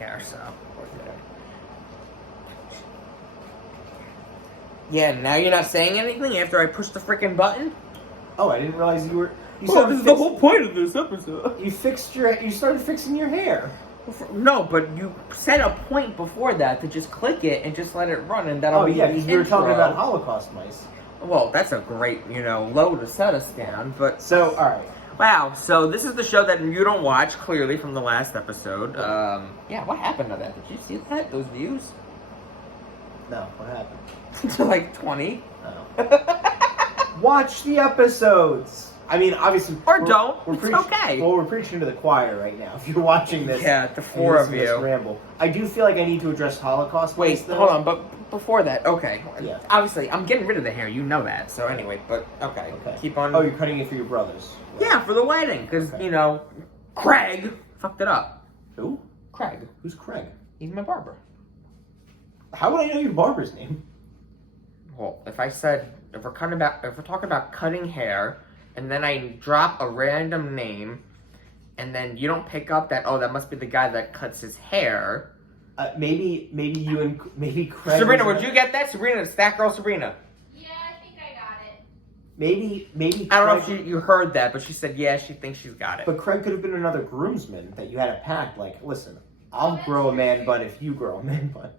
care, so. Yeah, now you're not saying anything after I pushed the freaking button? Oh, I didn't realize you were... This is the whole point of this episode. You started fixing your hair. No, but you set a point before that to just click it and just let it run, and that'll be the because we were talking about Holocaust mice. Well, that's a great, low to set us down, but... So, alright. Wow, so this is the show that you don't watch, clearly, from the last episode. Yeah, what happened to that? Did you see that? Those views? No, what happened? To like 20? Oh. Watch the episodes! I mean, obviously... Or don't. It's okay. Well, we're preaching to the choir right now. If you're watching this... Yeah, the four of you. Ramble. I do feel like I need to address Holocaust. Wait, hold on, but before that, okay. Yeah. Obviously, I'm getting rid of the hair, you know that. So anyway, but okay. Keep on... Oh, you're cutting it for your brothers. Right. Yeah, for the wedding, because, Craig fucked it up. Who? Craig. Who's Craig? He's my barber. How would I know your barber's name? Well, if we're talking about cutting hair, and then I drop a random name, and then you don't pick up that, that must be the guy that cuts his hair. Maybe Craig. Sabrina, would you get that? Sabrina, it's that girl, Sabrina. Yeah, I think I got it. Maybe. I don't know if you heard that, but she said, yeah, she thinks she's got it. But Craig could have been another groomsman that you had a pact. Like, listen, I'll grow a man butt if you grow a man butt.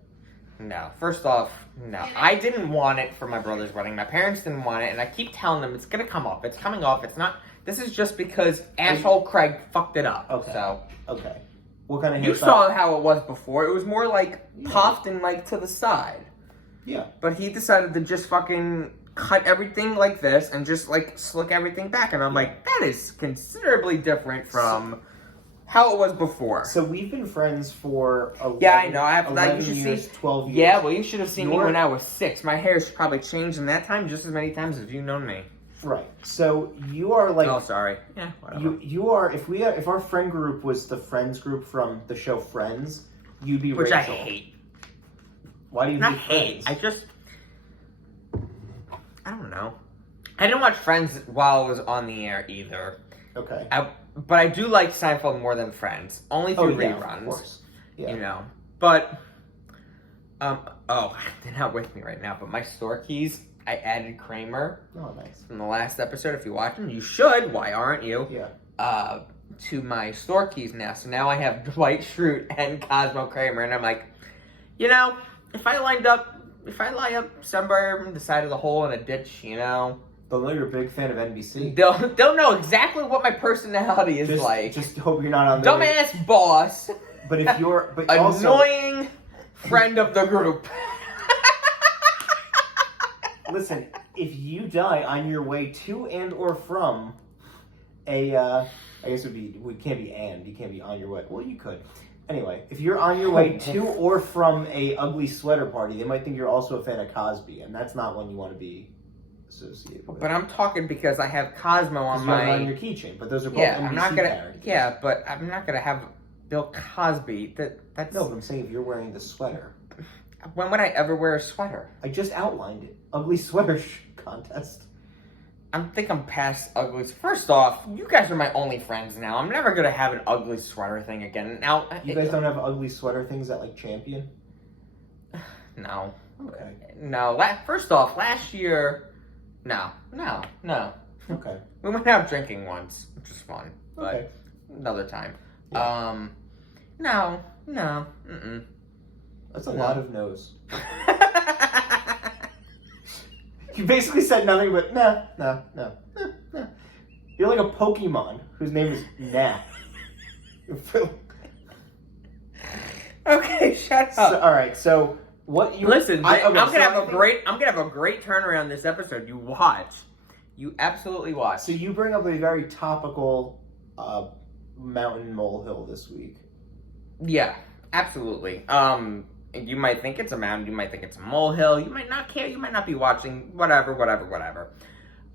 No. First off, no. I didn't want it for my brother's wedding. My parents didn't want it, and I keep telling them it's gonna come off. It's coming off. It's not. This is just because asshole Craig fucked it up. Okay. So. Okay. What kind of hairstyle? You saw how it was before. It was more like puffed and like to the side. Yeah. But he decided to just fucking cut everything like this and just like slick everything back, and I'm like, that is considerably different from how it was before. So we've been friends for 11, yeah, I know. I have 11 years, 12 years. Yeah, well, you should have seen me when I was 6. My hair's probably changed in that time just as many times as you've known me. Right. So you are like... Oh, sorry. Yeah, whatever. You are... If our friend group was the Friends group from the show Friends, you'd be Which Rachel. I hate. Why do you Not hate Friends? I don't know. I didn't watch Friends while it was on the air either. Okay. But I do like Seinfeld more than Friends. Only through reruns. Of course. Yeah. But, they're not with me right now, but my store keys, I added Kramer. Oh, nice. From the last episode. If you watch them, you should. Why aren't you? Yeah. To my store keys now. So now I have Dwight Schrute and Cosmo Kramer, and I'm like, if I line up somewhere on the side of the hole in a ditch, They'll know you're a big fan of NBC. They'll know exactly what my personality is like. Just hope you're not on there. Dumbass boss. But if you're... But annoying friend of the group. Listen, if you die on your way to and or from I guess we can't be you can't be on your way. Well, you could. Anyway, if you're on your way to or from a ugly sweater party, they might think you're also a fan of Cosby, and that's not one you want to be associated with. But I'm talking because I have Cosmo on on your keychain, but those are both NBC characters. Yeah, but I'm not gonna have Bill Cosby. That's no, but I'm saying if you're wearing the sweater. When would I ever wear a sweater? I just outlined it. Ugly sweater contest. I think I'm past ugly. First off, you guys are my only friends now. I'm never gonna have an ugly sweater thing again. Now, you guys don't have ugly sweater things at like Champion? No. Okay. No. First off, last year, no. Okay. We went out drinking once, which was fun, but okay. Another time. Yeah. No. That's a lot of no's. You basically said nothing but no. You're like a Pokemon whose name is Nah. Okay, shut up. All right, so what you listen? I'm gonna have a great turnaround this episode. You watch. You absolutely watch. So you bring up a very topical mountain molehill this week. Yeah, absolutely. You might think it's a mountain, you might think it's a molehill, you might not care, you might not be watching, whatever.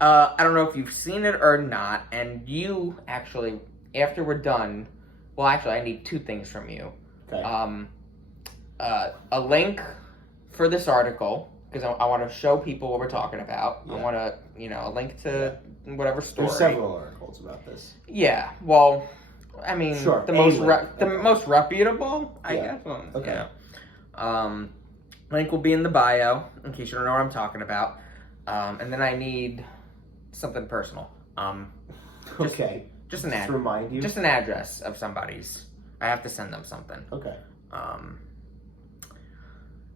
I don't know if you've seen it or not, and you, actually, after we're done, well, actually, I need 2 things from you. Okay. A link for this article, because I want to show people what we're talking about. Yeah. I want to, a link to whatever story. There's several articles about this. Yeah, well, I mean, Sure, the most okay. most reputable, I Yeah. guess. Well, Okay. Yeah. Link will be in the bio in case you don't know what I'm talking about. And then I need something personal. Okay. Just an To remind you. just an address of somebody's. I have to send them something. Okay.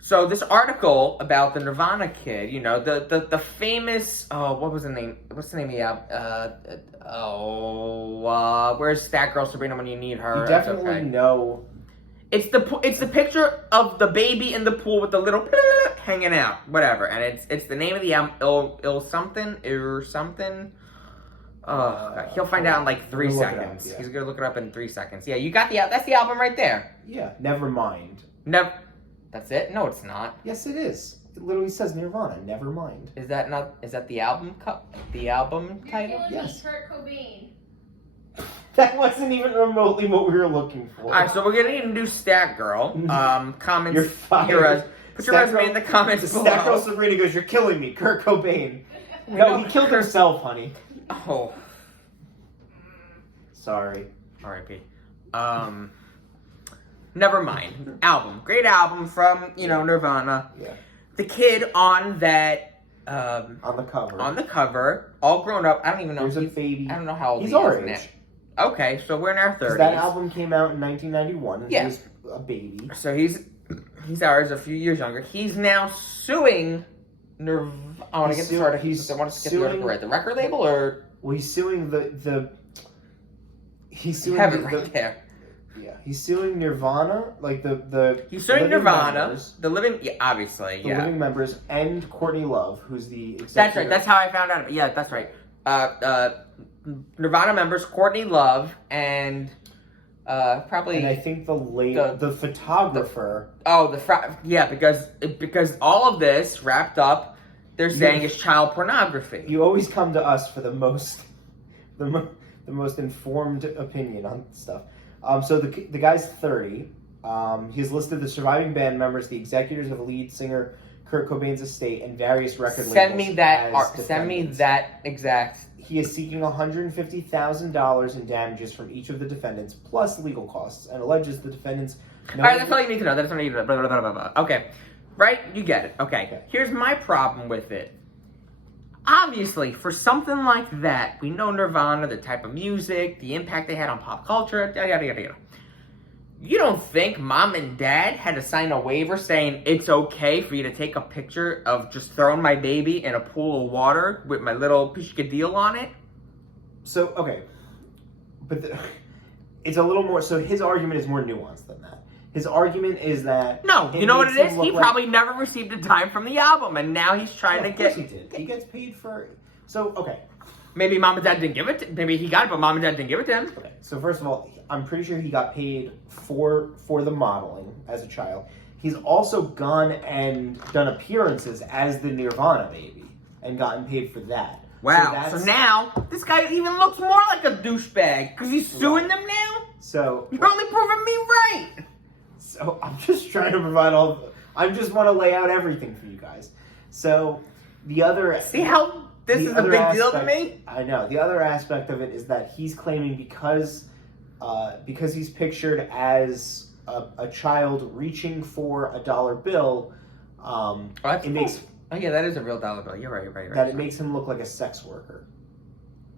So this article about the Nirvana kid, you know, the famous, what was the name? What's the name of the where's Stat Girl Sabrina when you need her? You definitely know. It's the picture of the baby in the pool with the little hanging out, whatever, and it's the name of the album, ill something. He'll find out in like 3 seconds. Yeah. He's gonna look it up in 3 seconds. Yeah, you got that's the album right there. Yeah. Nevermind. Never. That's it? No, it's not. Yes, it is. It literally says Nirvana. Nevermind. Is that not? Is that the album the album You're title? killing Yes. me, Kurt Cobain. That wasn't even remotely what we were looking for. All right, so we're gonna need a new Stat Girl. Comments. You're fired. Put your resume in the comments below. Stat Girl Sabrina goes, "You're killing me, Kurt Cobain." No, he killed himself, honey. Oh, Sorry. R.I.P. Nevermind. Album, great album from Nirvana. Yeah. The kid on that On the cover. all grown up. I don't even know. There's a baby. I don't know how old He's he our is now. age. Okay, so we're in our 30s. That album came out in 1991. And Yeah. He was a baby. So he's ours, a few years younger. He's now suing I want to get the article. I want to get the article right. The record label or Well, he's suing he's suing have it right there. Yeah, he's suing Nirvana, like the He's suing living Nirvana, members, the living, obviously, the yeah. living members, and Courtney Love, who's the executive. That's right. That's how I found out. Yeah, that's right. Nirvana members, Courtney Love, and probably. And I think the photographer. Because all of this wrapped up, they're saying is child pornography. You always come to us for the most informed opinion on stuff. So the guy's 30. He's listed the surviving band members, the executors of lead singer Kurt Cobain's estate, and various record labels. Send me that. as Send me defendants. that exact. He is seeking $150,000 in damages from each of the defendants, plus legal costs, and alleges the defendants. All right, that's all you need to know. That's all you need to know. Blah, blah, blah, blah, blah. Okay, right? You get it. Okay. Here's my problem with it. Obviously, for something like that, we know Nirvana, the type of music, the impact they had on pop culture, yada, yada, yada, yada. You don't think mom and dad had to sign a waiver saying it's okay for you to take a picture of just throwing my baby in a pool of water with my little pishkadil on it? So, okay. But it's a little more... So his argument is more nuanced than that. His argument is that... No, you know what it is? He He probably never received a dime from the album, and now he's trying to get... He did. He gets paid for... So, okay. Maybe mom and dad didn't give it to... Maybe he got it, but mom and dad didn't give it to him. Okay. So, first of all, I'm pretty sure he got paid for the modeling as a child. He's also gone and done appearances as the Nirvana baby and gotten paid for that. Wow. So now, this guy even looks more like a douchebag, because he's suing them now? So... You're only proving me right! So I'm just trying to provide I just want to lay out everything for you guys. So the other... See how this is a big deal to me? I know. The other aspect of it is that he's claiming because he's pictured as a child reaching for a dollar bill, it makes... Oh yeah, that is a real dollar bill. You're right. That it makes him look like a sex worker.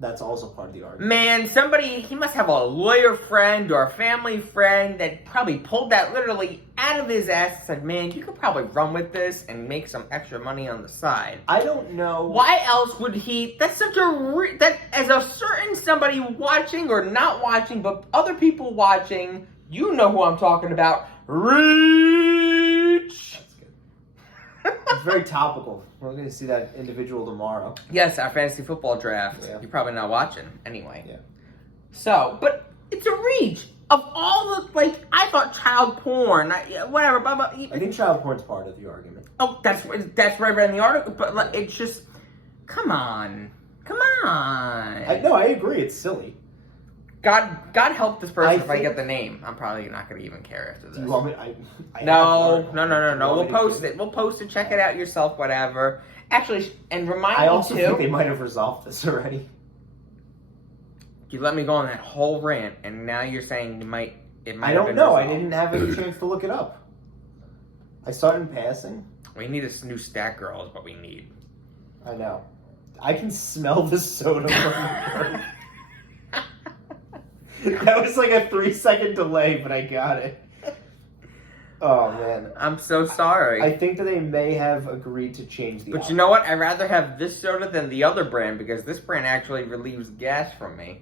That's also part of the argument. Man, he must have a lawyer friend or a family friend that probably pulled that literally out of his ass and said, man, you could probably run with this and make some extra money on the side. I don't know. Why else would he, that's such that as a certain somebody watching or not watching, but other people watching, you know who I'm talking about, Reach! That's good. It's very topical. We're going to see that individual tomorrow. Yes, our fantasy football draft. Yeah. You're probably not watching anyway. Yeah. So, but it's a reach. Of all the, I thought child porn, whatever, blah, blah. I think child porn's part of the argument. Oh, that's right in the article, but it's just, come on. I agree, it's silly. God help this person if I think- get the name. I'm probably not going to even care after this. Do you want me? No. Do you want We'll me to post do it. We'll post it. Check it out yourself, whatever. Actually, and remind I me also too. think they might have resolved this already. You let me go on that whole rant, and now you're saying it might I have don't been know. I resolved. didn't have any chance to look it up. I saw it in passing. We need a new stat girl is what we need. I know. I can smell the soda from the That was like a 3-second delay, but I got it. Oh, man. I'm so sorry. I think that they may have agreed to change the But you alcohol. know what? I'd rather have this soda than the other brand because this brand actually relieves gas from me.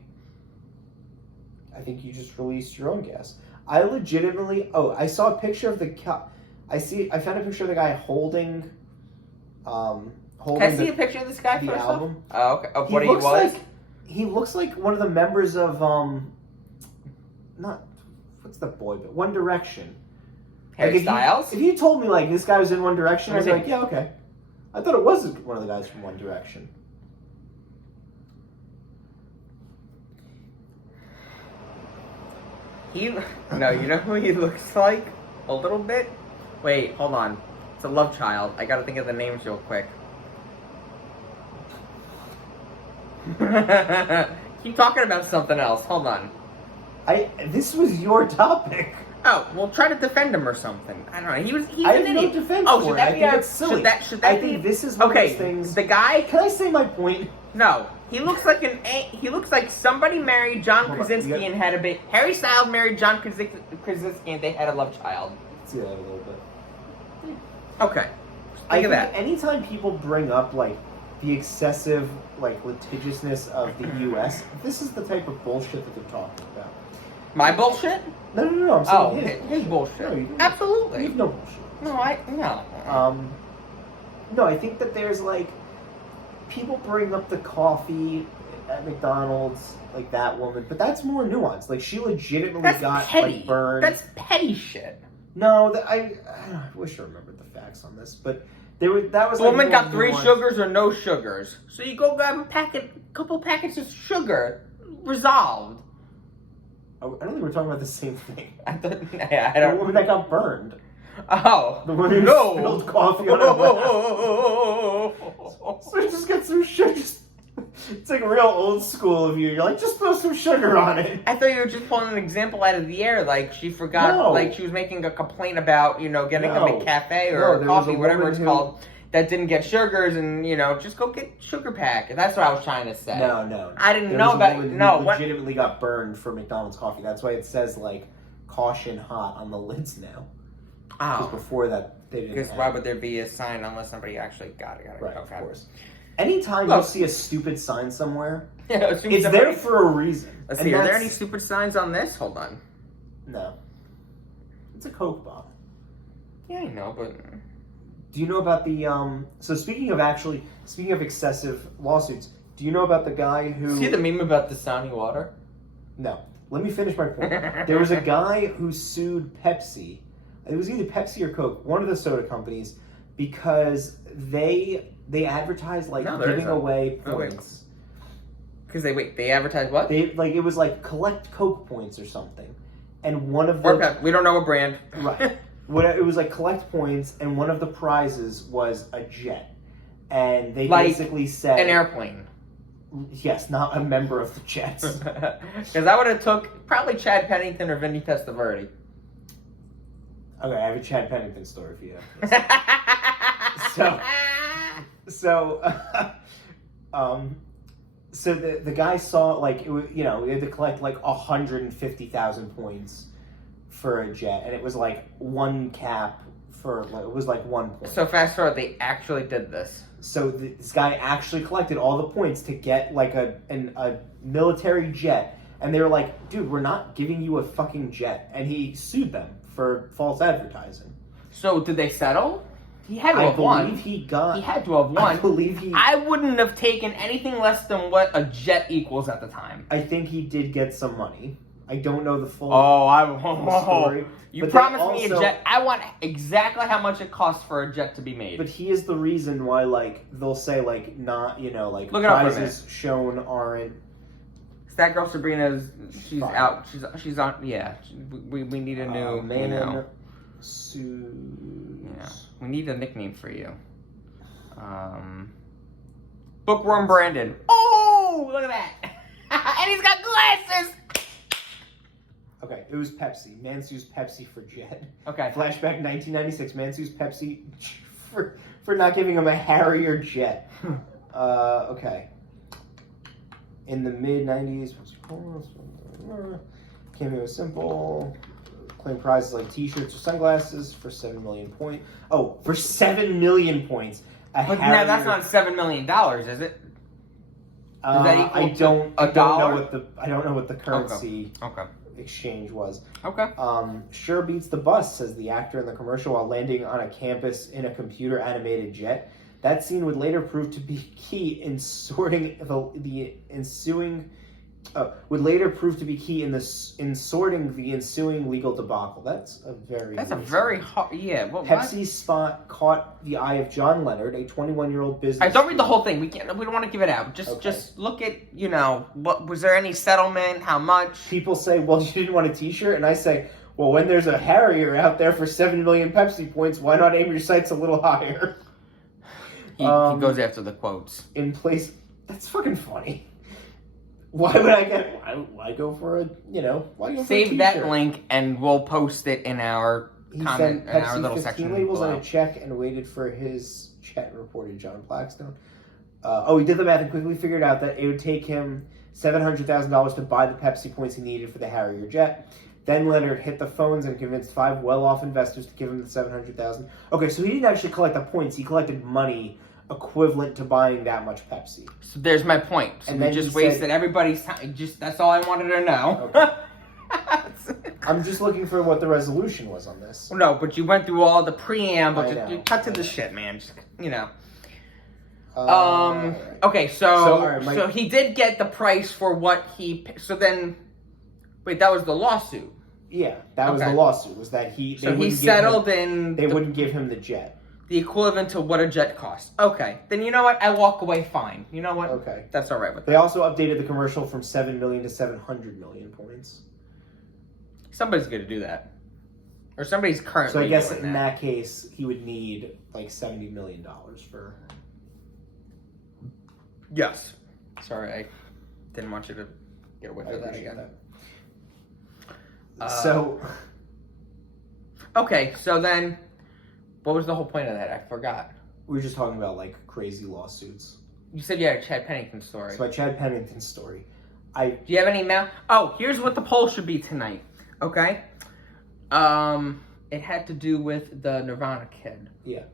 I think you just released your own gas. I legitimately... Oh, I saw a picture of the... I found a picture of the guy holding... Can I see a picture of this guy the first album? off? Oh, okay. Of He what he looks was? he looks like one of the members of... Not... What's the boy band? One Direction. Harry Like, Styles? If you told me, like, this guy was in One Direction, Let I'd me be see. like, yeah, okay. I thought it was one of the guys from One Direction. No, you know who he looks like? A little bit? Wait, hold on. It's a love child. I gotta think of the names real quick. Keep talking about something else. Hold on. This was your topic. Oh, well, try to defend him or something. I don't know. He's I an have no idiot. defense Oh, for should it. that I be think our... it's silly. Should that I be... think this is one okay, of those things... the guy... Can I say my point? No, he looks like he looks like somebody married John Hold on, Krasinski you got- and had a baby. Harry Styles married John Krasinski and they had a love child. Let's see that a little bit. Okay, I think of think that. anytime people bring up, like, the excessive, like, litigiousness of the U.S., this is the type of bullshit that they're talking about. My bullshit? No, I'm saying Oh, his his bullshit. No, you Absolutely. have no bullshit. No. No, I think that there's, like, people bring up the coffee at McDonald's, like that woman, but that's more nuanced. Like, she legitimately That's got, petty. like, burned. That's petty shit. No, I wish I remembered the facts on this, but that was The like, woman more got 3 nuanced. sugars or no sugars, so you go grab a couple packets of sugar. Resolved. I don't think we're talking about the same thing. I The don't. woman that got burned. Oh. The woman who No. spilled coffee on her lap. So just get some sugar. It's like real old school of you. You're like, just throw some sugar on it. I thought you were just pulling an example out of the air, like she forgot, No. like she was making a complaint about, getting No. a McCafe No, or there was coffee, a whatever woman it's who- called, that didn't get sugars, and just go get sugar pack. That's what I was trying to say. No. I didn't There know was a about woman who no. What? legitimately got burned for McDonald's coffee. That's why it says like caution hot on the lids now. Because Oh, before that they didn't. because have why it. would there be a sign unless somebody actually got it? Right, Okay. of course. Anytime Look. you see a stupid sign somewhere, Yeah, assume it's somebody- there for a reason. Let's And see. Are there that's- any stupid signs on this? Hold on. No. It's a Coke bottle. Yeah, I know, but Do you know about the so speaking of excessive lawsuits, do you know about the guy who see the meme about the Sony water? No. Let me finish my point. There was a guy who sued Pepsi. It was either Pepsi or Coke, one of the soda companies, because they advertised like No, there giving isn't. away Oh, wait. points. Because they advertise what? They like it was like collect Coke points or something, and one of Or the we don't know a brand. right. It was like collect points, and one of the prizes was a jet, and they Like basically said An airplane. yes, not a member of the Jets. Because I would have took probably Chad Pennington or Vinny Testaverde. Okay, I have a Chad Pennington story for you. So, so the guy saw like it was, we had to collect like 150,000 points for a jet, and it was like one cap for like, it was like 1 point. So fast forward, they actually did this. So this guy actually collected all the points to get like a military jet, and they were like, "Dude, we're not giving you a fucking jet," and he sued them for false advertising. So did they settle? He had to I have won. believe he got. He had to have I won. believe he. I wouldn't have taken anything less than what a jet equals at the time. I think he did get some money. I don't know the full. Oh, story. You But they promised me a also- jet. I want exactly how much it costs for a jet to be made. But he is the reason why, like, they'll say, like, not, like, Look it up for a prizes shown aren't. That girl Sabrina's, she's Fine. out. She's on. Yeah, we need a new. Man sues. Yeah, we need a nickname for you. Bookworm Brandon. Oh, look at that. And he's got glasses! Okay, it was Pepsi. Man sues Pepsi for jet. Okay. Flashback 1996. Man sues Pepsi for not giving him a Harrier jet. Okay. In the mid 90s, cameo was simple. Claim prizes like T-shirts or sunglasses for 7 million points. Oh, for 7 million points. But now that's not $7 million, is it? Is that equal I don't know what the currency Okay. exchange was. Okay. Sure beats the bus, says the actor in the commercial while landing on a campus in a computer animated jet. That scene would later prove to be key in sorting the ensuing. Would later prove to be key in sorting the ensuing legal debacle. That's a very hard. Yeah. Pepsi's spot caught the eye of John Leonard, a 21-year-old business. Don't read the whole thing. We don't want to give it out. Just look at what was there any settlement? How much? People say, well, you didn't want a T-shirt, and I say, well, when there's a Harrier out there for 7 million Pepsi points, why not aim your sights a little higher? He goes after the quotes. In place, that's fucking funny. Why would I get? Why go for a? Why go for Save a that link and we'll post it in our comment in our little 15 section. labels below. on a check and waited for his check. Reported John Blackstone. He did the math and quickly figured out that it would take him $700,000 to buy the Pepsi points he needed for the Harrier jet. Then Leonard hit the phones and convinced 5 well-off investors to give him the $700,000. Okay, so he didn't actually collect the points; he collected money equivalent to buying that much Pepsi. So there's my point. So And we then just he wasted said- everybody's time. That's all I wanted to know. Okay. I'm just looking for what the resolution was on this. No, but you went through all the preamble. I know. You cut to the shit, man. Just, Alright. Okay, So, so he did get the price for what he. So then, wait, that was the lawsuit. Yeah, that was the Okay. lawsuit. Was that So he wouldn't settled give him, in They wouldn't give him the jet. the equivalent to what a jet costs. Okay, then you know what? I walk away fine. You know what? Okay. That's all right with They that. also updated the commercial from 7 million to 700 million points. Somebody's going to do that, or somebody's currently. So I guess doing in that case, he would need like $70 million for. Yes. Sorry, I didn't want you to get away I with that appreciate again. that. So. Okay, so then, what was the whole point of that? I forgot. We were just talking about like crazy lawsuits. You said you had a Chad Pennington story. So my Chad Pennington story. Do you have any mail? Oh, here's what the poll should be tonight. Okay. It had to do with the Nirvana kid. Yeah.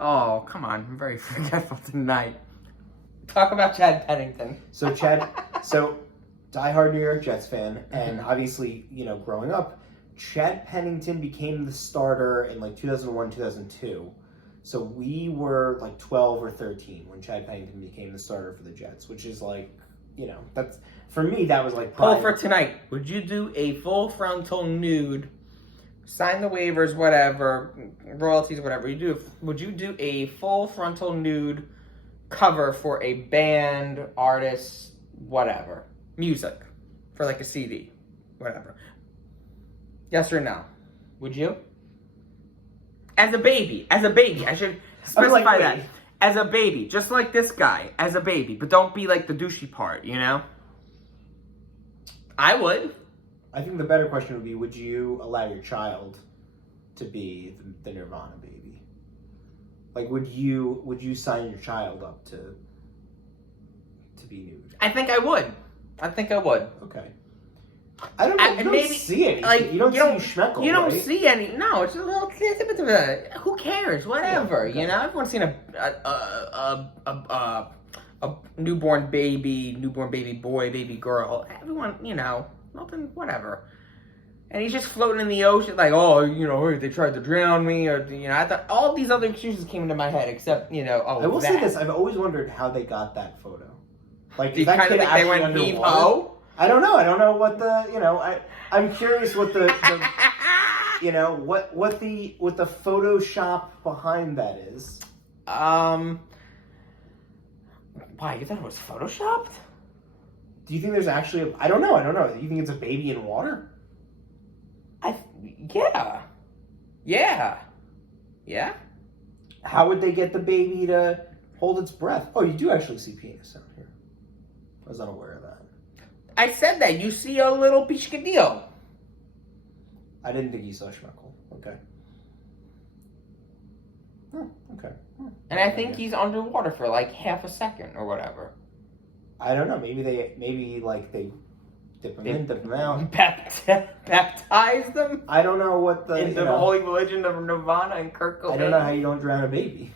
Oh, come on. I'm very forgetful tonight. Talk about Chad Pennington. So diehard New York Jets fan, and obviously, growing up, Chad Pennington became the starter in like 2001, 2002. So we were like 12 or 13 when Chad Pennington became the starter for the Jets, which is like, that's for me that was like Poll prime. for tonight. Would you do a full frontal nude? Sign the waivers, whatever, royalties, whatever. Would you do a full frontal nude cover for a band, artist, whatever, music, for like a CD, whatever? Yes or no? Would you? As a baby, I should specify that. wait. As a baby, just like this guy, as a baby, but don't be like the douchey part, I would. I think the better question would be, would you allow your child to be the Nirvana baby? Like, would you sign your child up to be nude? I think I would. Okay. I don't know. You don't see anything. Like, you don't see Schmeckel, You don't right? see any. No, it's a little. Who cares? Whatever. Yeah, okay. Everyone's seen a newborn baby boy, baby girl. Everyone, nothing. Whatever. And he's just floating in the ocean, like, oh, hey, they tried to drown me, or I thought all these other excuses came into my head, except I will say this: I've always wondered how they got that photo. Like, Do you is that kind of kid think they actually went heave underwater? ho? I don't know. I don't know what I'm curious what the what the Photoshop behind that is. Why, you thought it was photoshopped? Do you think there's actually? I don't know. You think it's a baby in water? Yeah. How would they get the baby to hold its breath? Oh, you do actually see penis out here. was unaware of that. I said that. You see a little pishkadillo. I didn't think you saw Schmeckle. Okay. Okay. And I think he's underwater for like half a second or whatever. I don't know. Maybe they dip him in, dip him out. Baptize them I don't know what the into the holy religion of Nirvana and Kurt Cobain. I don't know how you don't drown a baby.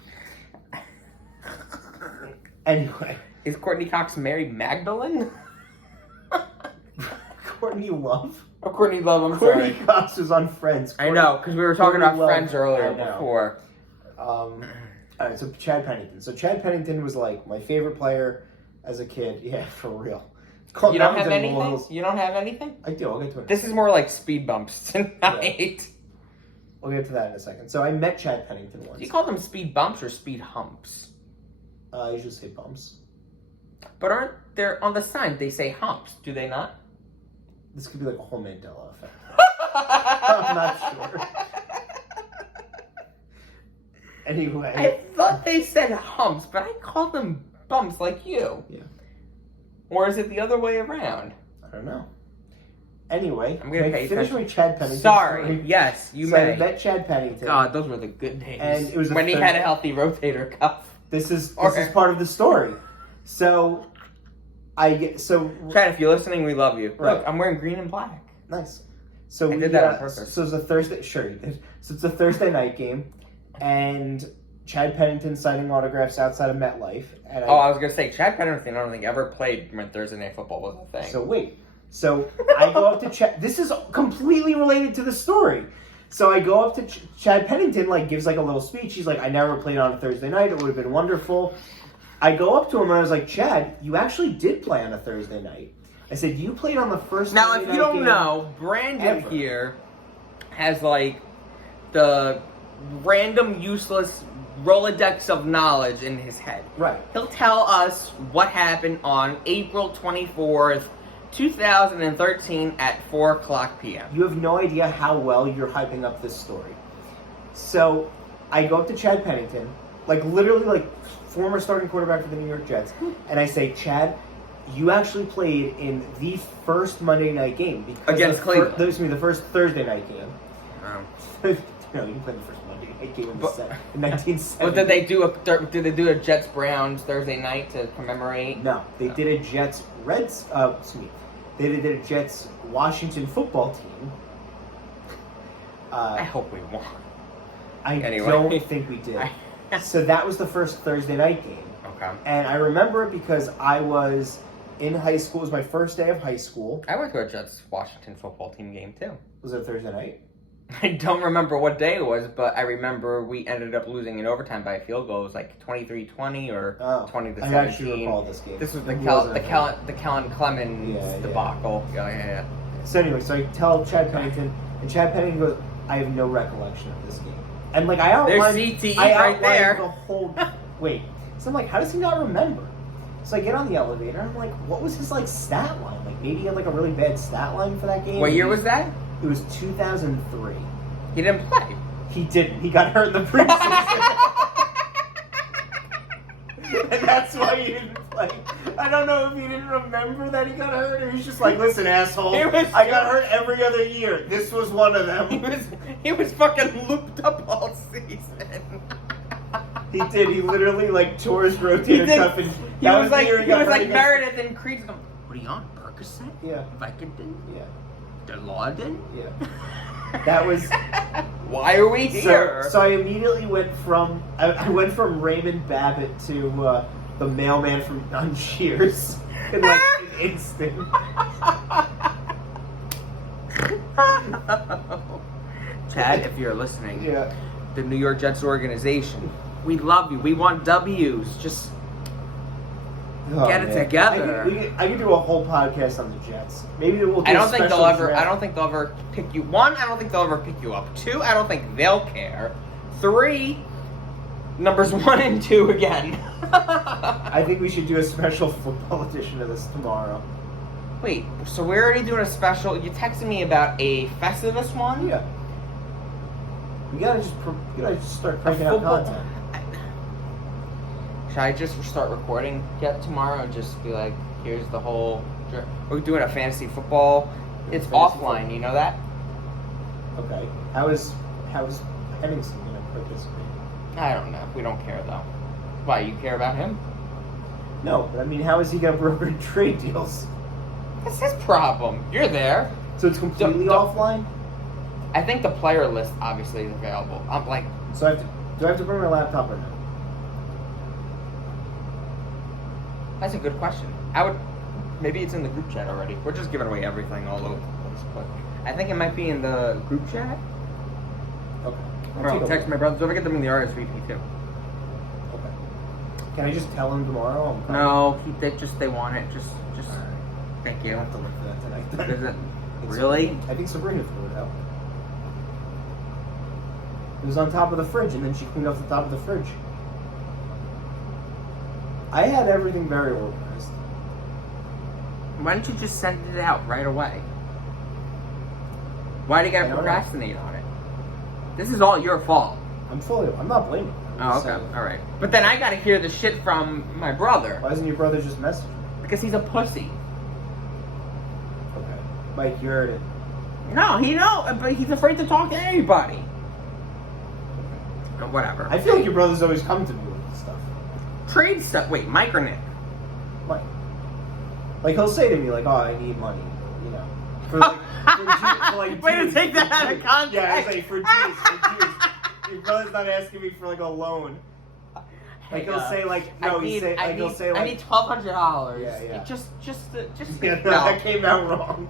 Anyway, Is Courtney Cox Mary Magdalene? Courtney Love. Or Courtney Love, I'm Courtney sorry. Cox was on Friends. I know, because we were talking Courtney about Love, Friends earlier I know. before. All right, so Chad Pennington. So Chad Pennington was like my favorite player as a kid. Yeah, for real. You don't have anything? You don't have anything? I do. I'll get to it. This is more like speed bumps tonight. We'll get to that in a second. So I met Chad Pennington once. Do you call them speed bumps or speed humps? I usually say bumps. But aren't there on the sign they say humps? Do they not? This could be like a whole Mandela effect. I'm not sure. Anyway. I thought they said humps, but I called them bumps like you. Yeah. Or is it the other way around? I don't know. Anyway, I'm gonna pay finish attention. my Chad Pennington Sorry. story. Yes, you So I may. met Chad Pennington. God, those were the good days. And it was when he had a healthy rotator cuff. This is Okay. part of the story. So Chad, if you're listening, we love you. Right. Look, I'm wearing green and black. Nice. So I did that on purpose. So it's a Thursday. Sure, you did. So it's a Thursday night game, and Chad Pennington signing autographs outside of MetLife. And I was gonna say Chad Pennington. I don't think ever played when Thursday Night Football was a thing. So wait. So I go up to Chad. This is completely related to the story. So I go up to Chad Pennington, like gives like a little speech. He's like, "I never played on a Thursday night. It would have been wonderful." I go up to him and I was like, "Chad, you actually did play on a Thursday night." I said, "You played on the first." Now, Thursday if you night don't game know, Brandon ever." here has like the random, useless Rolodex of knowledge in his head. Right. He'll tell us what happened on April 24th, 2013 at 4:00 p.m. You have no idea how well you're hyping up this story. So I go up to Chad Pennington, like literally like former starting quarterback for the New York Jets, and I say, "Chad, you actually played in the first Monday night game because Against Cleveland. The first Thursday night game. Um, No, you played the first Monday night game in But- 1970. But did they do a Jets Browns Thursday night to commemorate? No, they did a Jets Reds. They did a Jets Washington football team. I hope we won. Anyway. don't think we did. So that was the first Thursday night game. Okay. And I remember it because I was in high school. It was my first day of high school. I went to a Jets Washington football team game too. Was it a Thursday night? I don't remember what day it was, but I remember we ended up losing in overtime by a field goal. It was like 23-20 or 20-17. I actually recall this game. This was the It wasn't a Kellen Clemens Yeah. debacle. Yeah. So anyway, so I tell Chad Pennington, and Chad Pennington goes, "I have no recollection of this game." And like I outlined, There's CTE I right outlined there. the whole. Wait, so I'm like, how does he not remember? So I get on the elevator, and I'm like, what was his like stat line? Like maybe he had like a really bad stat line for that game. What year was that? It was 2003. He didn't play. He didn't. He got hurt in the preseason. And that's why he didn't play. I don't know if he didn't remember that he got hurt, or he's just like, "Listen, asshole, I got hurt every other year. This was one of them." He was fucking looped up all season. He did. He literally like tore his rotator cuff, and He that was like the year he got was hurt like against- Meredith in Creed. What are you on? Percocet? Yeah, Vicodin? yeah, Dilaudid? yeah. That was. Why are we here? So I immediately went from I went from Raymond Babbitt to the mailman from None Cheers in like an instant. Chad, if you're listening, Yeah. the New York Jets organization, we love you. We want W's. Just Oh, get it man. together. I could do a whole podcast on the Jets. Maybe we'll. Do I a don't think special they'll ever. draft. I don't think they'll ever pick you. One, I don't think they'll ever pick you up. Two, I don't think they'll care. Three, numbers 1 and 2 again. I think we should do a special football edition of this tomorrow. Wait, so we're already doing a special. You texted me about a Festivus one. Yeah. We gotta just start cranking out football- content. Should I just start recording yet tomorrow and just be like, Here's the whole. We're doing a fantasy football. It's Fantasy offline. football. You know that? Okay. How is Pennington going to participate? I don't know. We don't care though. Why? You care about him? No, but I mean, how is he going to broker trade deals? That's his problem. You're there. So it's completely Don't- offline? I think the player list obviously is available. I'm like, So do I have to bring my laptop or no? that's a good question. Maybe it's in the group chat already. We're just giving away everything all over the place, but I think it might be in the group chat. Okay. Or I'll text my brothers. Don't forget them in the RSVP too. Okay. Can I just tell him tomorrow? No, they want it. Just Alright. thank I you. have to look for that tonight. Is it It's- really? I think Sabrina threw it out. It was on top of the fridge, and then she cleaned off the top of the fridge. I had everything very organized. Why don't you just send it out right away? Why do you I gotta don't know. procrastinate on it? This is all your fault. I'm not blaming you. I'm Oh, just okay, saying, all right. But then I gotta hear the shit from my brother Why doesn't your brother just message me? because he's a pussy. Okay. Mike, you heard it. No, but he's afraid to talk to anybody. Whatever. I feel like your brother's always come to me with this stuff. Trade stuff. Wait, Mike or Nick? Mike. Like, he'll say to me, like, oh, I need money, you know. For like Way to G's. take that out of context. Yeah, I say, for G's. Your brother's not asking me for, like, a loan. Like, he'll say, like, no, he'll say, like, I need $1,200. Yeah. Just yeah, no. that came out wrong.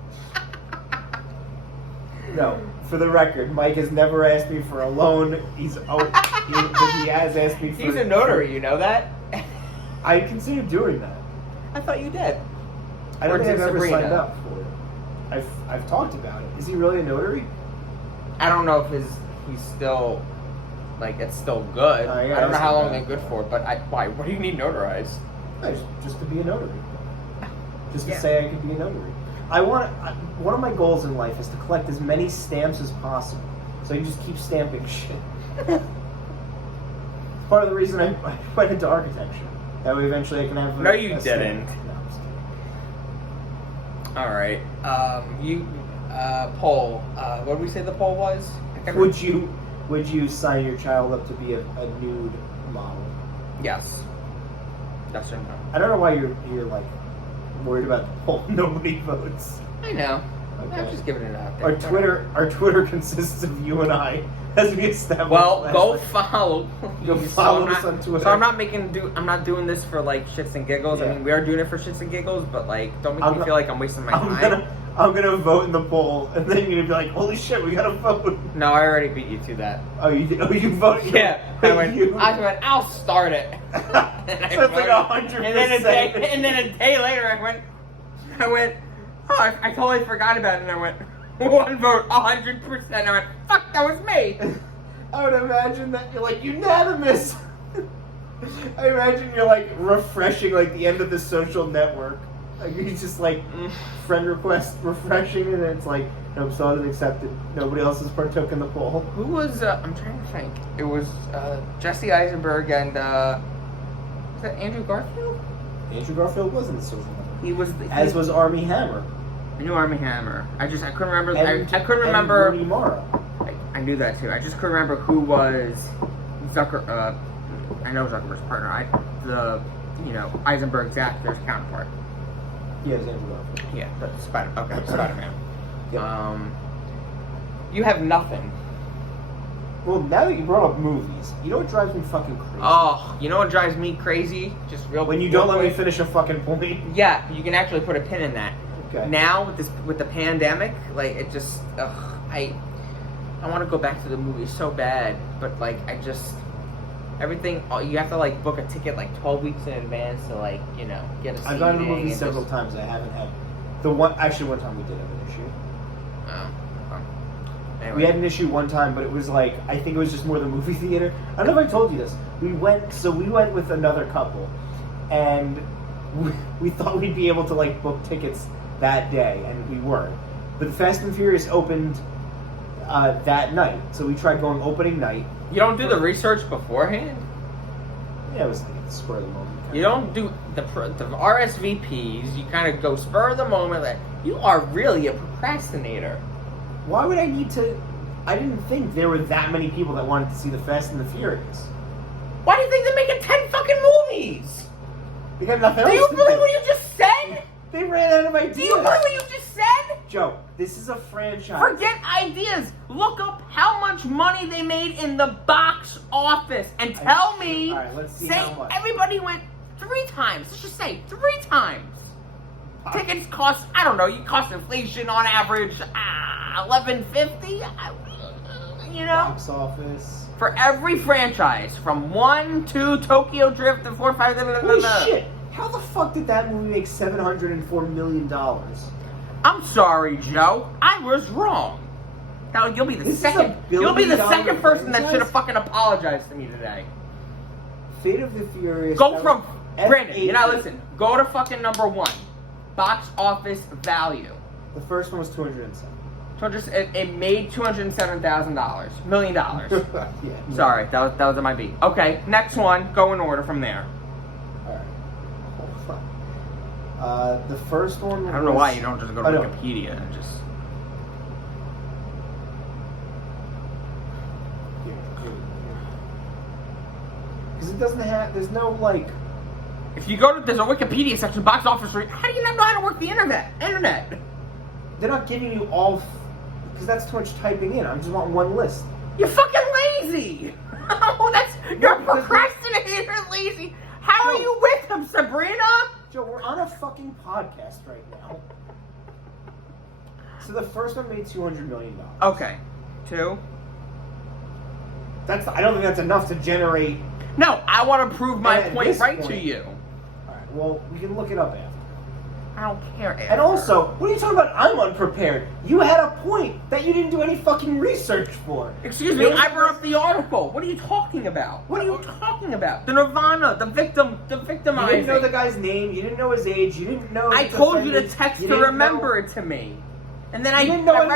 No, for the record, Mike has never asked me for a loan. But he has asked me for... He's a notary, you know that? I considered doing that. I thought you did. I don't Or think I've did ever Sabrina? signed up for it. I've talked about it. Is he really a notary? I don't know if he's still, like, it's still good. Yeah, I don't know how long that's they're good for, but why? What do you need notarized? No, just to be a notary. Just to Yeah. say I could be a notary. One of my goals in life is to collect as many stamps as possible, so I can just keep stamping shit. Part of the reason I went into architecture. That way eventually I can have. No, you a stamp. didn't. No, I'm just kidding. All right. Poll. What did we say the poll was? I can't Would you sign your child up to be a nude model? Yes. Yes or no? I don't know why you're like worried about the poll. Nobody votes. I know. Okay. I'm just giving it out there. Our Twitter consists of you and I, as we established. Well, last go week. follow. Go please. follow I'm us on Twitter. So I'm not doing this for like shits and giggles. Yeah. I mean, we are doing it for shits and giggles, but like, don't make I'm me not- feel like I'm wasting my time. I'm gonna vote in the poll, and then you're gonna be like, "Holy shit, we gotta vote!" No, I already beat you to that. Oh, you did? Oh, you voted? Yeah, I went. You- I'll start it. So it's like 100%. And then a day later, I went. Oh, I totally forgot about it. And I went, one vote, 100%. I went, fuck, that was me. I would imagine that you're like unanimous. I imagine you're like refreshing like the end of the social network. Like you just like friend request refreshing, and it's like nope, so it accepted. Nobody else has partook in the poll. Who was? I'm trying to think. It was Jesse Eisenberg and was that Andrew Garfield? Andrew Garfield was in the social network. He was. As was Armie Hammer. I knew Armie Hammer. I couldn't remember. And, I couldn't and remember. Rooney Mara. I knew that too. I just couldn't remember who was I know Zuckerberg's partner. Eisenberg's actor's counterpart. Yeah, it was Andrew Garfield. Yeah, that's Spider-Man. Yep. You have nothing. Well, now that you brought up movies, you know what drives me fucking crazy? Oh, you know what drives me crazy? Just real. When you real don't let me quick. finish a fucking point. Yeah, you can actually put a pin in that. Okay. Now with the pandemic, like it just, I want to go back to the movies so bad, but like everything you have to like book a ticket like 12 weeks in advance to like get a seating. I've gone to the movies and several just- times. I haven't had one time we did have an issue. Oh, okay. Anyway. We had an issue one time, but it was like I think it was just more the movie theater. I don't know if I told you this. We went with another couple, and we thought we'd be able to like book tickets that day, and we weren't. But the Fast and Furious opened that night, so we tried going opening night. You don't do the research beforehand? Yeah, it was spur of the moment. You don't do the RSVPs. You kind of go spur of the moment. Like, you are really a procrastinator. Why would I need to? I didn't think there were that many people that wanted to see the Fast and the Furious. Why do you think they're making 10 fucking movies? They got nothing Do else you to believe do. what you just said? They ran out of ideas. Do you believe what you just said? Joe, this is a franchise. Forget ideas. Look up how much money they made in the box office and tell me. All right, let's see say how much. everybody went 3 times. Let's just say 3 times. Tickets cost, I don't know, you cost inflation on average $11.50. You know, Box office. for every franchise from 1 to Tokyo Drift to 4, 5. Holy shit! How the fuck did that movie make $704 million? I'm sorry, Joe. I was wrong. Now you'll be the This is second. a You'll be the billion-dollar second person that franchise? should have fucking apologized to me today. Fate of the Furious. Go from F8. Brandon. You know, listen. Go to fucking number 1. Box office value. The first one was 207. It made $207,000 million. Yeah. Sorry, that was my beat. Okay, next one. Go in order from there. All right. The first one. I don't know why you don't just go to Wikipedia and just. Because it doesn't have. There's no like. If you go to there's a Wikipedia section, box office. How do you not know how to work the internet? They're not giving you all. Because that's too much typing in. I just want one list. You're fucking lazy. You're a procrastinator and lazy. How are you with him, Sabrina? Joe, we're on a fucking podcast right now. So the first one made $200 million. Okay. 2. I don't think that's enough to generate. No, I want to prove my At point this right point- to you. All right. Well, we can look it up after. I don't care. And also, what are you talking about? I'm unprepared. You had a point that you didn't do any fucking research for. Excuse me, I brought up the article. What are you talking about? What are you talking about? The Nirvana, the victimizing. You didn't know the guy's name. You didn't know his age. You didn't know. I told you to text to remember it to me, and then I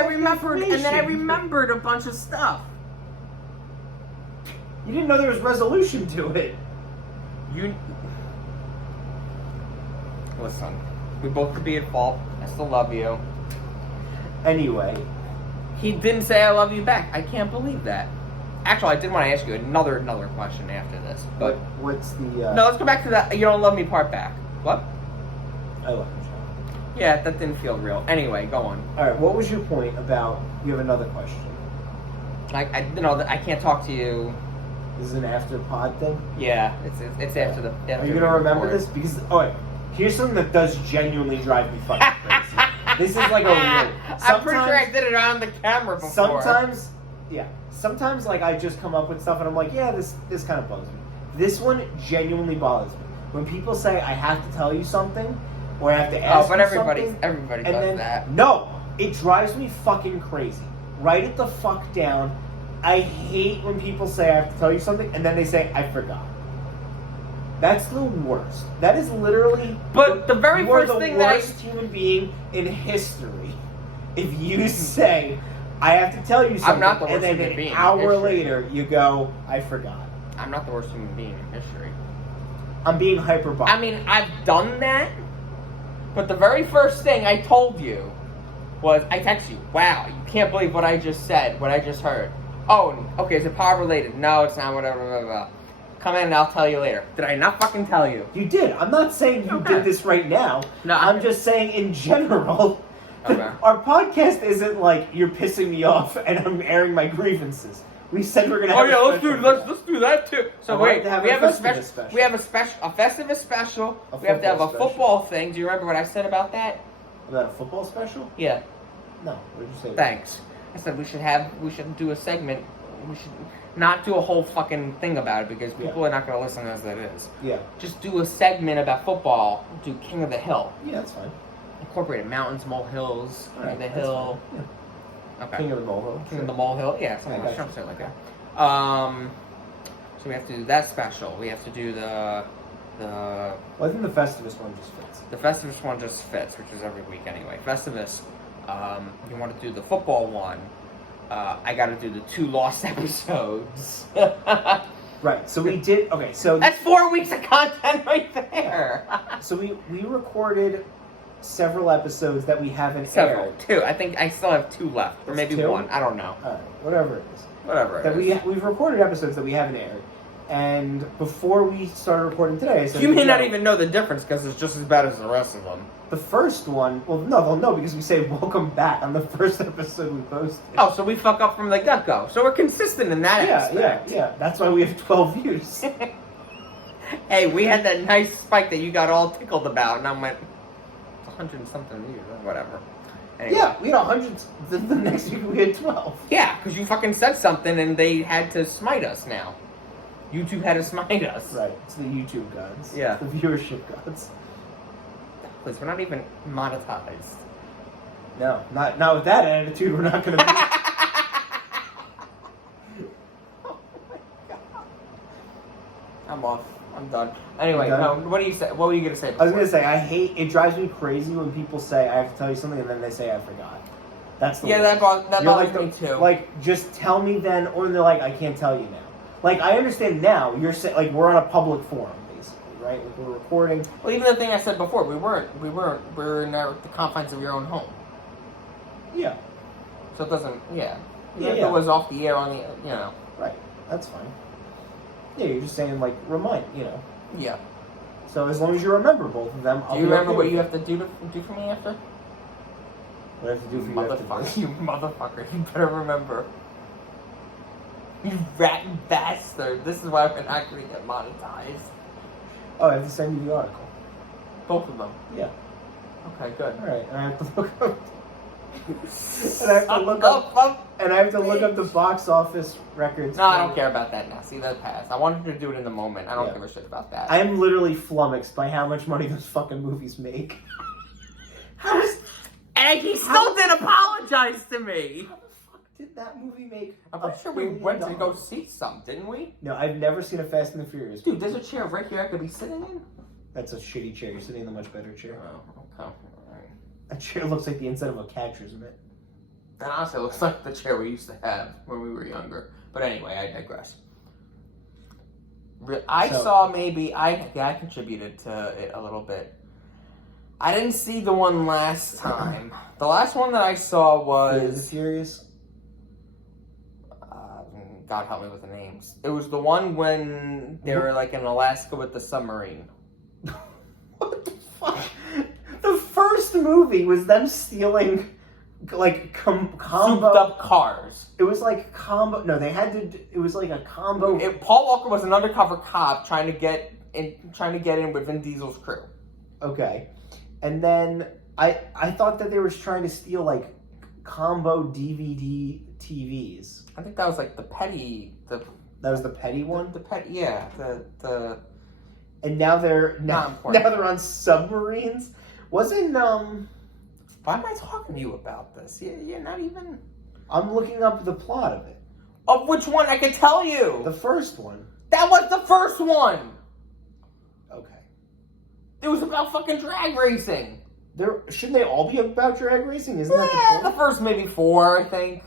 remembered, and then I remembered a bunch of stuff. You didn't know there was resolution to it. Listen. We both could be at fault. I still love you. Anyway. He didn't say I love you back. I can't believe that. Actually, I did want to ask you another question after this. But what's the... No, let's go back to that you don't love me part back. What? I love you. Yeah, that didn't feel real. Anyway, go on. Alright, what was your point about... You have another question. I can't talk to you. This is an after pod thing? Yeah, it's after the... Are you going to remember this? Because... Alright, here's something that does genuinely drive me fucking crazy. This is like a rule. I'm pretty sure I did it on the camera before. Sometimes like I just come up with stuff and I'm like, yeah, this kind of bothers me. This one genuinely bothers me. When people say I have to tell you something or I have to ask you something. Everybody does that. No, it drives me fucking crazy. Write it the fuck down. I hate when people say I have to tell you something and then they say I forgot. That's the worst. That is literally. But the very first thing that worst human being in history. If you say, "I have to tell you something," I'm not the worst and then human being an in hour history. later you go, "I forgot." I'm not the worst human being in history. I'm being hyperbolic. I mean, I've done that, but the very first thing I told you was I text you. Wow, you can't believe what I just said, what I just heard. Oh, okay, is it power related? No, it's not. Whatever. Blah, blah, blah. Come in and I'll tell you later. Did I not fucking tell you? You did. I'm not saying you did this right now. No, I'm just saying in general. Okay. Our podcast isn't like you're pissing me off and I'm airing my grievances. We said we're gonna. Oh have yeah, a let's do that too. So I'd wait, like to have we a have a Festivus special. We have a Festivus special. We have to have a football football thing. Do you remember what I said about that? About a football special? Yeah. No. What did you say? Thanks. I said we should do a segment. We should not do a whole fucking thing about it because people are not going to listen as that is. Yeah. Just do a segment about football. Do King of the Hill. Yeah, that's fine. Incorporate Mountains, Molehills, King of the that's Hill. fine. Yeah. Okay. King of the Molehill. King of the Molehill. Yeah, something I got like that. So we have to do that special. We have to do the. Well, I think the Festivus one just fits. The Festivus one just fits, which is every week anyway. Festivus. You want to do the football one. I got to do the 2 lost episodes. Right. So we did. Okay. So That's 4 weeks of content right there. so we recorded several episodes that we haven't Several. aired. 2. I think I still have 2 left. Or maybe 2? 1. I don't know. All right. Whatever it is. Whatever That it is. we've recorded episodes that we haven't aired, and before we started recording today, I said You may not even know the difference because it's just as bad as the rest of them. the first one. Well, no, they'll know because we say "Welcome back" on the first episode we posted. Oh, so we fuck up from the get-go. So we're consistent in that aspect. Yeah. That's why we have 12 views. Hey, we had that nice spike that you got all tickled about, and I went, it's 100 and something views, or whatever. Anyway. Yeah, we had 100. The next week we had 12. Yeah, because you fucking said something and they had to smite us now. YouTube had to smite us. Right, it's the YouTube gods. Yeah. It's the viewership gods. Please, we're not even monetized. No, not with that attitude. We're not going to be. I'm off. I'm done. Anyway, You done? what do you say? What were you gonna say? I was gonna say I hate. It drives me crazy when people say I have to tell you something and then they say I forgot. That's the Yeah, worst. that You're bothers like me too. Like, just tell me then, or they're like, I can't tell you now. Like, I understand now. You're saying like we're on a public forum, basically, right? Like we're recording. Well, even the thing I said before, we weren't. We're in the confines of your own home, Yeah. so it doesn't. Yeah. Yeah, If yeah. it was off the air on the, Right. That's fine. Yeah, you're just saying like remind, Yeah. So as long as you remember both of them, I'll Do you be remember okay what with you it. have to do for me after? What I have to do for you Motherfucker, after you motherfucker, you better remember. You rat bastard. This is why we're not going to get monetized. Oh, I have to send you the article. Both of them. Yeah. Okay, good. All right. And I have to look up. And I have to look up. Fuck. And I have to look up the box office records. No, I don't care about that now. See, that passed. I wanted to do it in the moment. I don't Yeah. give a shit about that. I am literally flummoxed by how much money those fucking movies make. How does? And he still didn't apologize to me. How the fuck did that movie make? I'm pretty sure we $1 went to billion? go see some, didn't we? No, I've never seen a Fast and the Furious. Dude, movie. there's a chair right here I could be sitting in. That's a shitty chair. You're sitting in a much better chair. Oh, okay. Alright. That chair looks like the inside of a catcher's mitt. That honestly looks like the chair we used to have when we were younger. But anyway, I digress. I contributed to it a little bit. I didn't see the one last time. The last one that I saw Is was... it Furious? God help me with the names. It was the one when they were like in Alaska with the submarine. What the fuck? The first movie was them stealing, like, combo. Souped up cars. It was like combo. No, they had to. It was like a combo. Paul Walker was an undercover cop trying to get in with Vin Diesel's crew. Okay, and then I thought that they were trying to steal like combo DVD TVs. I think that was like the petty. That was the petty one. The petty. Yeah. The. And now they're Not now important. they're on submarines. Wasn't Why am I talking to you about this? You're not even. I'm looking up the plot of it. Of which one? I can tell you. The first one. That was the first one. Okay. It was about fucking drag racing. Shouldn't they all be about drag racing? Isn't that the The point? first maybe 4, I think.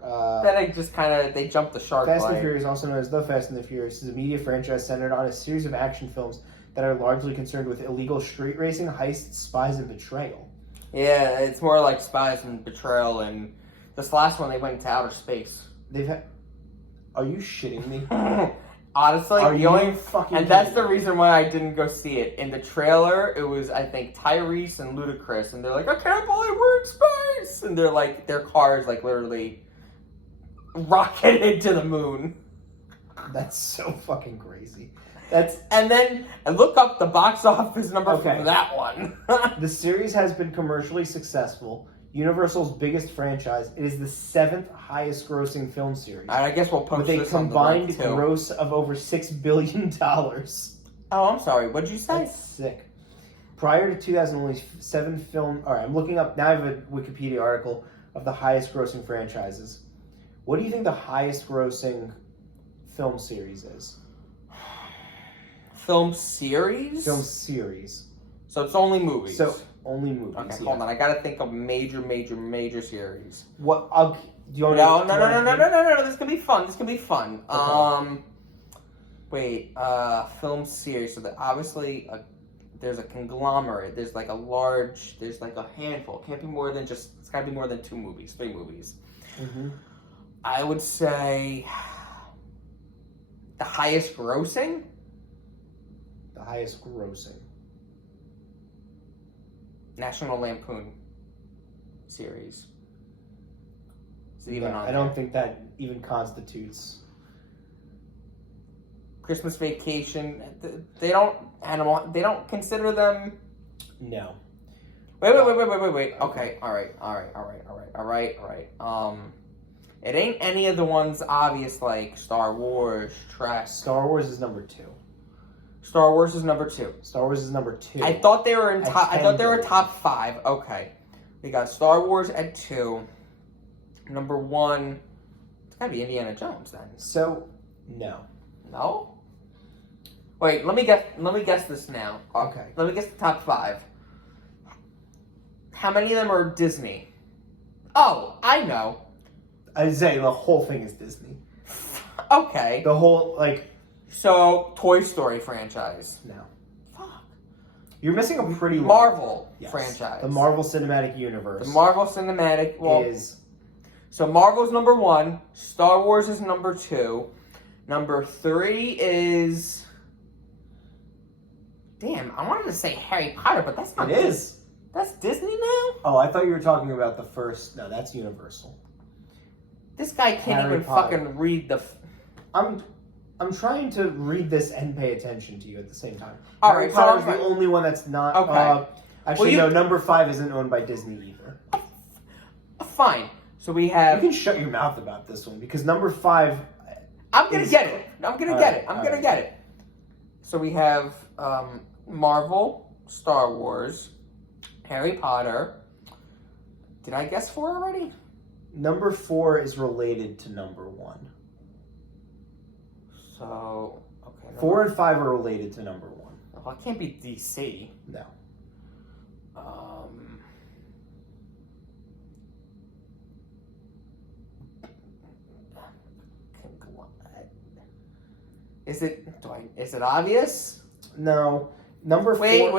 Then I just they jumped the shark. Fast and line. Furious, also known as The Fast and the Furious, is a media franchise centered on a series of action films that are largely concerned with illegal street racing, heists, spies, and betrayal. Yeah, it's more like spies and betrayal, and this last one they went into outer space. They've had. Are you shitting me? Honestly, Are the you only fucking? and that's the kidding me? reason why I didn't go see it. In the trailer, it was I think Tyrese and Ludacris, and they're like, "I can't believe we're in space," and they're like, their cars like literally rocketed to the moon. That's so fucking crazy. And then I look up the box office number Okay. for that one. The series has been commercially successful. Universal's biggest franchise. It is the 7th highest grossing film series. Alright, I guess we'll post With a this on the combined link, too. gross of over $6 billion. Oh, I'm sorry. What'd you say? That's sick. Prior to 2000, only 7 film... Alright, I'm looking up... Now I have a Wikipedia article of the highest grossing franchises. What do you think the highest grossing film series is? Film series? Film series. So it's only movies. So, only movies. okay, yeah. hold on. I gotta think of major series. What? Do you want No. This can be fun. This can be fun. Okay. Film series. So that obviously there's a conglomerate. There's like a handful. It can't be more than it's gotta be more than 2 movies, 3 movies. Mm-hmm. I would say the highest grossing. The highest grossing. National Lampoon series. Is it even on I don't think that even constitutes. Christmas Vacation. They don't consider them. No. Wait. Okay, all right. It ain't any of the ones obvious like Star Wars, Trek. Star Wars is number 2. Star Wars is number 2. Star Wars is number 2. I thought they were in top. I thought they were billion. top 5. Okay, we got Star Wars at 2. Number 1. It's gotta be Indiana Jones then. So, no. No. Wait, let me guess this now. Okay. Let me guess the top 5. How many of them are Disney? Oh, I know. I'd say the whole thing is Disney. Okay. The whole, So, Toy Story franchise. no. Fuck. You're missing a pretty long... Marvel Yes. franchise. The Marvel Cinematic Universe. The Marvel Cinematic is... So Marvel's number 1. Star Wars is number 2. Number 3 is... Damn, I wanted to say Harry Potter, but that's not... It is. That's Disney now? Oh, I thought you were talking about the first... No, that's Universal. This guy can't Harry even Potter. fucking read the... I'm trying to read this and pay attention to you at the same time. All Harry right, Potter so is the only one that's not... Okay. Actually, no, number 5 isn't owned by Disney either. Fine. So we You have... can shut your mouth about this one, because number 5... I'm gonna get it. I'm gonna get it. I'm all gonna right. get it. So we have Marvel, Star Wars, Harry Potter. Did I guess 4 already? Number 4 is related to number 1. So, okay. 4 and 5 are related to number 1. Well, it can't be DC. No. Is it obvious? No. Number 4...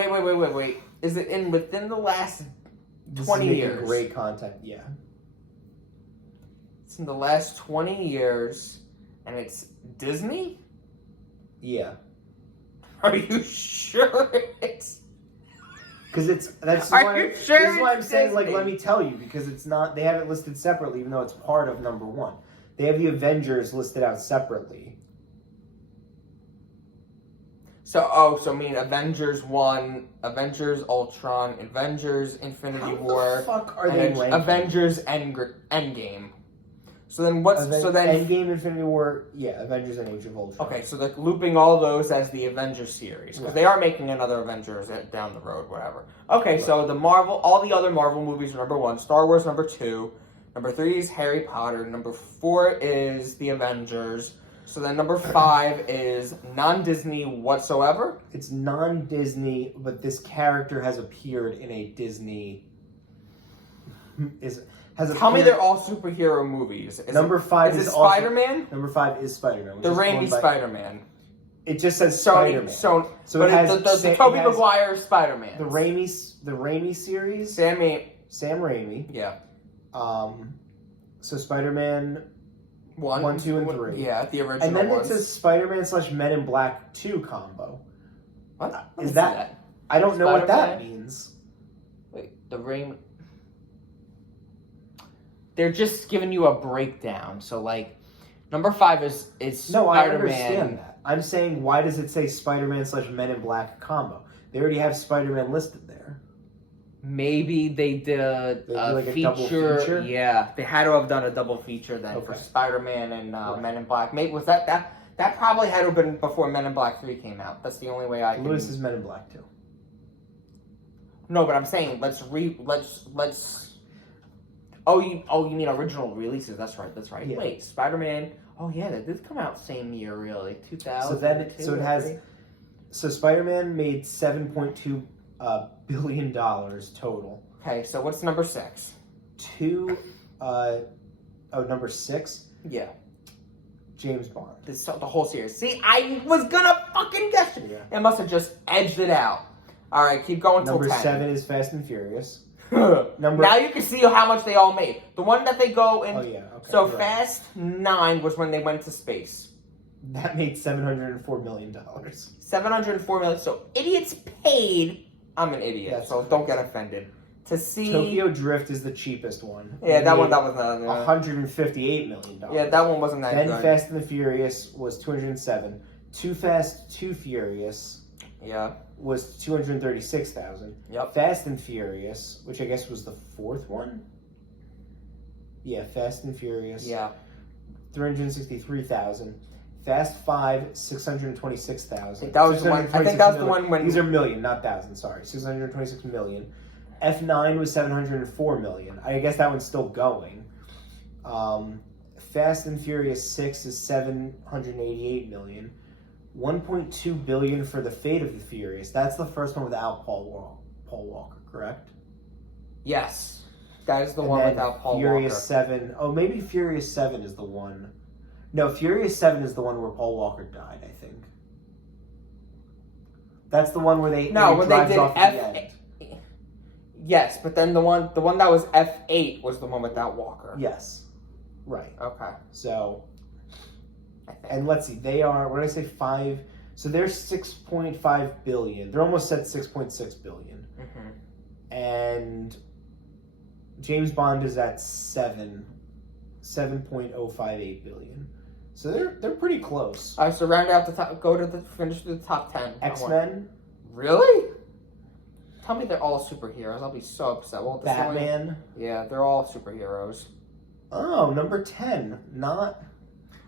Wait. Is it within the last This 20 is making years? great content, yeah. It's in the last 20 years, and it's Disney? Yeah. Are you sure it's... Because that's Are why, you this sure is why I'm it's saying, Disney? let me tell you, because it's not, they have it listed separately, even though it's part of number 1. They have the Avengers listed out separately. So I mean Avengers 1, Avengers Ultron, Avengers Infinity How War, the fuck are and they then ranking? Avengers Endgame. So then what's Endgame, Infinity War, yeah, Avengers and Age of Ultron. Okay, so they're looping all those as the Avengers series because Right. they are making another Avengers down the road, whatever. Okay, so all the other Marvel movies are number 1, Star Wars number 2, number 3 is Harry Potter, number 4 is the Avengers. So then number 5 is non-Disney whatsoever. It's non-Disney, but this character has appeared in a Disney. Tell me they're all superhero movies. Number 5 is is it Spider-Man? Number 5 is Spider-Man. The Raimi Spider-Man. It just says Sony, Spider-Man. so it but has the Tobey Maguire Spider-Man. The Raimi series. Sam Raimi. Yeah. So Spider-Man 1, 2, and 3. Yeah, the original And then ones. it says Spider-Man / Men in Black 2 combo. What? Let me Is see that? I don't know what that Spider-Man? means. Wait, the ring. They're just giving you a breakdown. So like, number 5 is No, Spider-Man. I understand that. I'm saying, why does it say Spider-Man / Men in Black combo? They already have Spider-Man listed there. Maybe they did They do a like a feature. double feature? Yeah, they had to have done a double feature then for Okay. Spider-Man and Right. Men in Black. Maybe was that probably had to have been before Men in Black 3 came out. That's the only way I can. Lewis is Men in Black too. No, but I'm saying let's. Oh, you mean original releases? That's right. Yeah. Wait, Spider-Man. Oh yeah, that did come out same year, really. 2000. So Spider-Man made $7.2 billion total. Okay, so what's number 6? number 6. Yeah. James Bond. The whole series. See, I was gonna fucking guess it. Yeah. It must have just edged it out. All right, keep going till Number 10. 7 is Fast and Furious. Now you can see how much they all made. The one that they go in. Oh yeah. Okay. So you're right. Fast 9 was when they went to space. That made $704 million. 704 million. So idiots paid. I'm an idiot, That's so don't get offended. To see Tokyo Drift is the cheapest one. Yeah, It that one. made That was not. $158 million. Yeah, that one wasn't that Then good. Fast and the Furious was 207. Too Fast, Too Furious Yeah. was 236,000. Yep. Fast and Furious, which I guess was the 4th one. Yeah, Fast and Furious. Yeah. 363,000. Fast 5, 626,000. That was the one. I think that was the one when These are million, not thousand. Sorry, 626 million. F9 was 704 million. I guess that one's still going. Fast and Furious 6 is 788 million. 1.2 billion for the Fate of the Furious. That's the first one without Paul Walker, correct? Yes, that is the And one then without Paul Furious Walker. 7. Oh, maybe Furious 7 is the one. No, Furious 7 is the one where Paul Walker died, I think. That's the one where they when they drives did off F. the end. Yes, but then the one that was F8 was the one without Walker. Yes. Right. Okay. So, and let's see, they are, what did I say, 5? So they're 6.5 billion. They're almost at 6.6 billion. Mm-hmm. And James Bond is at 7.058 billion. So they're pretty close. All right, so round out the top. Finish the top 10. X-Men, Really? Tell me they're all superheroes. I'll be so upset. Well, Batman. Yeah, they're all superheroes. Oh, number 10. Not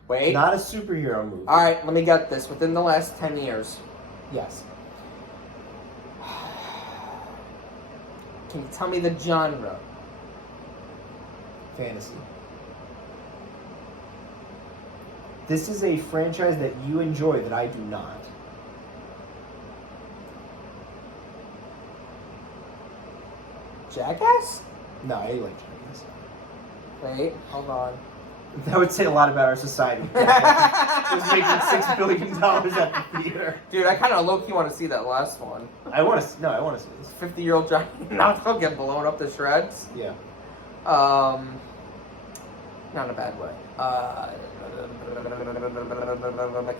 Wait. a superhero movie. All right, let me get this. Within the last 10 years, Yes. can you tell me the genre? Fantasy. This is a franchise that you enjoy that I do not. Jackass? No, I like Jackass. Wait, hold on. That would say a lot about our society. Just making $6 billion at the theater. Dude, I kind of low-key want to see that last one. I want to see this. 50-year-old giant Knoxville get blown up to shreds. Yeah. Not in a bad way.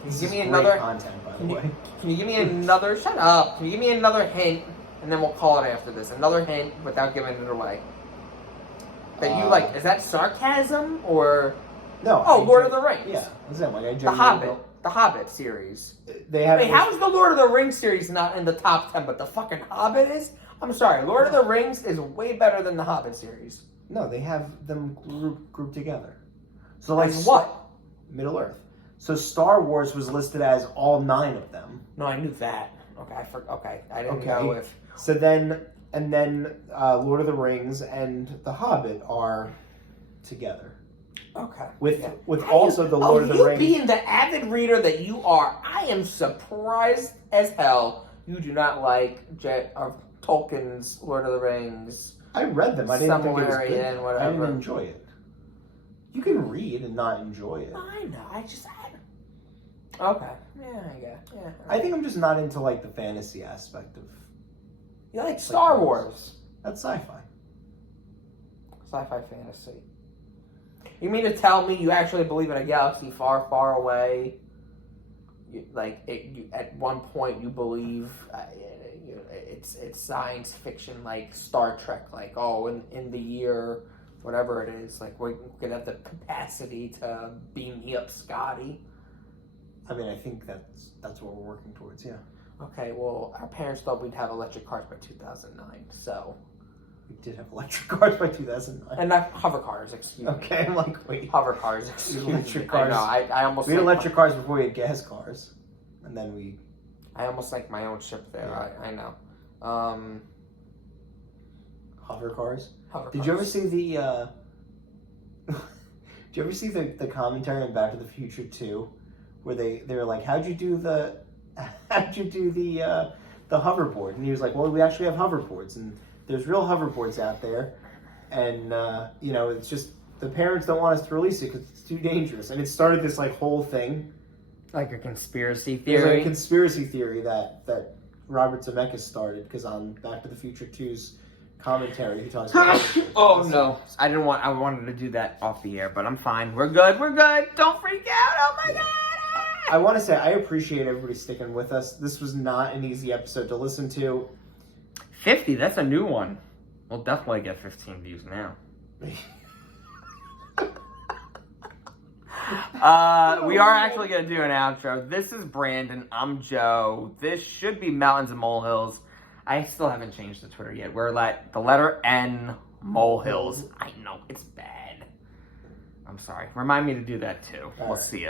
Can you give me another? Content, by the way. Can you give me another? Shut up! Can you give me another hint, and then we'll call it after this. Another hint without giving it away. That you like? Is that sarcasm or? No. Oh, Lord of the Rings. Yeah. What's that like? The Hobbit. The Hobbit series. They have. Wait, how is the Lord of the Rings series not in the top 10, but the fucking Hobbit is? I'm sorry, Lord of the Rings is way better than the Hobbit series. No, they have them grouped together. So like what? Middle Earth. So Star Wars was listed as all 9 of them. No, I knew that. Okay, I didn't know if. So then, Lord of the Rings and The Hobbit are together. Okay. With also the Lord of the Rings. Being the avid reader that you are, I am surprised as hell you do not like Tolkien's Lord of the Rings. I read them. I didn't think it was Summary good. and I whatever. didn't enjoy it. You can read and not enjoy it. I know. Okay. Yeah, I guess. Yeah. I think I'm just not into like the fantasy aspect of. You like Star Wars. That's sci-fi. Sci-fi fantasy. You mean to tell me you actually believe in a galaxy far, far away? At one point you believe it's science fiction, like Star Trek, like in the year whatever it is, like we're gonna have the capacity to beam me up, Scotty. I mean, I think that's what we're working towards. Yeah. Okay, well, our parents thought we'd have electric cars by 2009, so. We did have electric cars by 2009. And not hover cars, excuse me. Okay, I'm like, wait. Hover cars, excuse me. Electric cars. I know, I almost. We had electric cars before we had gas cars, and then we. I almost sank my own ship there. Yeah. I know. Hover cars. Hover Did cars. you ever see the? Did you ever see the commentary on Back to the Future 2, where they were like, how'd you do the hoverboard? And he was like, well, we actually have hoverboards, and there's real hoverboards out there, and it's just the parents don't want us to release it because it's too dangerous. And it started this like whole thing. Like a conspiracy There's theory. like a conspiracy theory that Robert Zemeckis started because on Back to the Future 2's commentary he talks about Oh no. I wanted to do that off the air, but I'm fine. We're good. Don't freak out. Oh my god. I want to say I appreciate everybody sticking with us. This was not an easy episode to listen to. 50, that's a new one. We'll definitely get 15 views now. We are actually going to do an outro. This is Brandon. I'm Joe. This should be Mountains and Molehills. I still haven't changed the Twitter yet. We're like the letter N Molehills. I know, it's bad. I'm sorry. Remind me to do that too. We'll see ya.